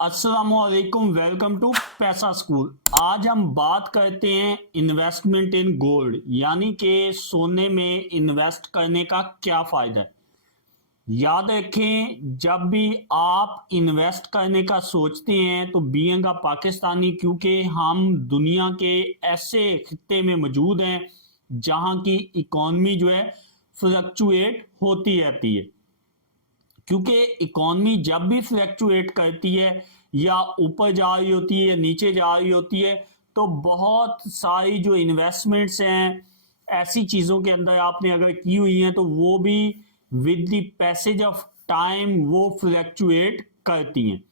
अस्सलाम वालेकुम, welcome to पैसा स्कूल। आज हम बात करते हैं इन्वेस्टमेंट इन गोल्ड, यानी कि सोने में इन्वेस्ट करने का क्या फ़ायदा है। याद रखें, जब भी आप इन्वेस्ट करने का सोचते हैं तो बीइंग अ पाकिस्तानी, क्योंकि हम दुनिया के ऐसे खित्ते में मौजूद हैं जहां की इकॉनमी जो है फ्लक्चुएट होती रहती है, क्योंकि इकॉनमी जब भी फ्लैक्चुएट करती है या ऊपर जा रही होती है या नीचे जा रही होती है, तो बहुत सारी जो इन्वेस्टमेंट्स हैं ऐसी चीज़ों के अंदर आपने अगर की हुई हैं तो वो भी with the passage of time वो फ्लैक्चुएट करती हैं।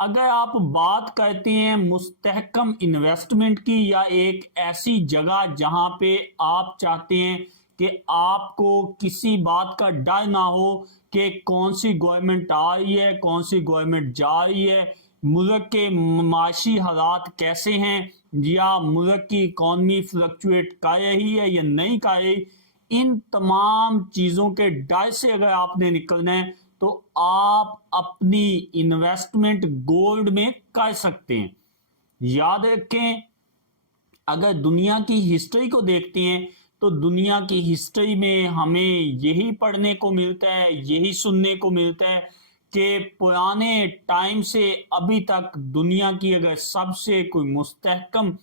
अगर आप बात करते हैं मुस्तहकम इन्वेस्टमेंट की, या एक ऐसी जगह जहां पे आप चाहते हैं कि आपको किसी बात का डर ना हो कि कौन सी गवर्नमेंट आ रही है, कौन सी गवर्नमेंट जा रही है, मुल्क के माशी हालात कैसे हैं, या मुल्क की इकॉनमी फ्लक्चुएट कर रही है या नहीं कर रही, इन तमाम चीज़ों के डर से अगर आपने निकलना है तो आप अपनी इन्वेस्टमेंट गोल्ड में कर सकते हैं। याद रखें, अगर दुनिया की हिस्ट्री को देखते हैं तो दुनिया की हिस्ट्री में हमें यही पढ़ने को मिलता है, यही सुनने को मिलता है कि पुराने टाइम से अभी तक दुनिया की अगर सबसे कोई मुस्तहकम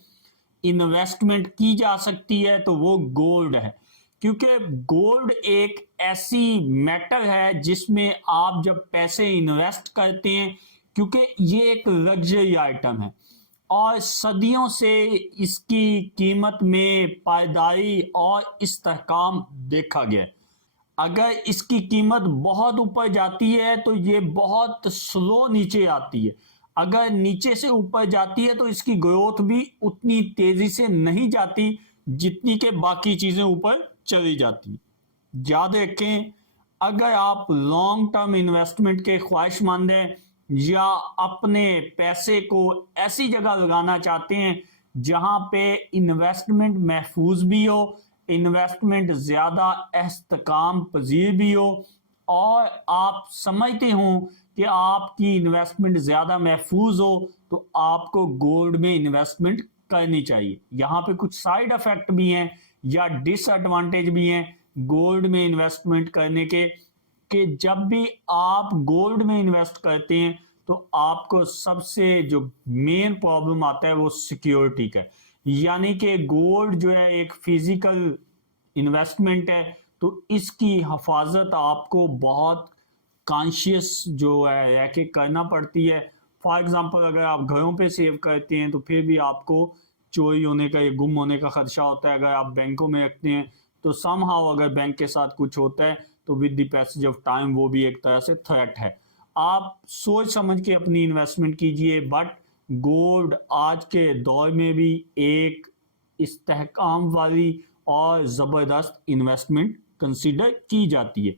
इन्वेस्टमेंट की जा सकती है तो वो गोल्ड है। क्योंकि गोल्ड एक ऐसी मेटल है जिसमें आप जब पैसे इन्वेस्ट करते हैं, क्योंकि ये एक लग्जरी आइटम है और सदियों से इसकी कीमत में पायदारी और इस्तेहकाम देखा गया है। अगर इसकी कीमत बहुत ऊपर जाती है तो ये बहुत स्लो नीचे आती है, अगर नीचे से ऊपर जाती है तो इसकी ग्रोथ भी उतनी तेजी से नहीं जाती जितनी के बाकी चीजें ऊपर चली जाती। याद रखें, अगर आप लॉन्ग टर्म इन्वेस्टमेंट के ख्वाहिशमंद हैं या अपने पैसे को ऐसी जगह लगाना चाहते हैं जहां पे इन्वेस्टमेंट महफूज भी हो, इन्वेस्टमेंट ज़्यादा इस्तेहकाम पजीर भी हो, और आप समझते हो कि आपकी इन्वेस्टमेंट ज़्यादा महफूज हो, तो आपको गोल्ड में इन्वेस्टमेंट करनी चाहिए। यहाँ पे कुछ साइड इफेक्ट भी हैं या डिसएडवांटेज भी हैं गोल्ड में इन्वेस्टमेंट करने के, कि जब भी आप गोल्ड में इन्वेस्ट करते हैं तो आपको सबसे जो मेन प्रॉब्लम आता है वो सिक्योरिटी का, यानी कि गोल्ड जो है एक फिजिकल इन्वेस्टमेंट है, तो इसकी हिफाजत आपको बहुत कॉन्शियस जो है रह के करना पड़ती है। फॉर एग्जांपल, अगर आप घरों पे सेव करते हैं तो फिर भी आपको चोरी होने का या गुम होने का खदशा होता है। अगर आप बैंकों में रखते हैं तो समहाउ अगर बैंक के साथ कुछ होता है तो with the passage of time वो भी एक तरह से थ्रेट है। आप सोच समझ के अपनी इन्वेस्टमेंट कीजिए, बट गोल्ड आज के दौर में भी एक इस्तेहकाम वाली और ज़बरदस्त इन्वेस्टमेंट कंसीडर की जाती है।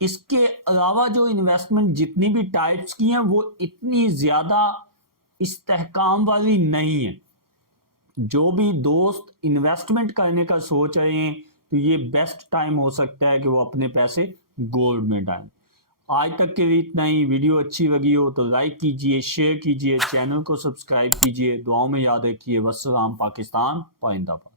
इसके अलावा जो इन्वेस्टमेंट जितनी भी टाइप्स की हैं वो इतनी ज़्यादा इस्तेहकाम वाली नहीं है। जो भी दोस्त इन्वेस्टमेंट करने का सोच रहे हैं तो ये बेस्ट टाइम हो सकता है कि वो अपने पैसे गोल्ड में डालें। आज तक के लिए इतना ही। वीडियो अच्छी लगी हो तो लाइक कीजिए, शेयर कीजिए, चैनल को सब्सक्राइब कीजिए। दुआओं में याद रखिए। वस्सलाम। पाकिस्तान पाइंदाबाद।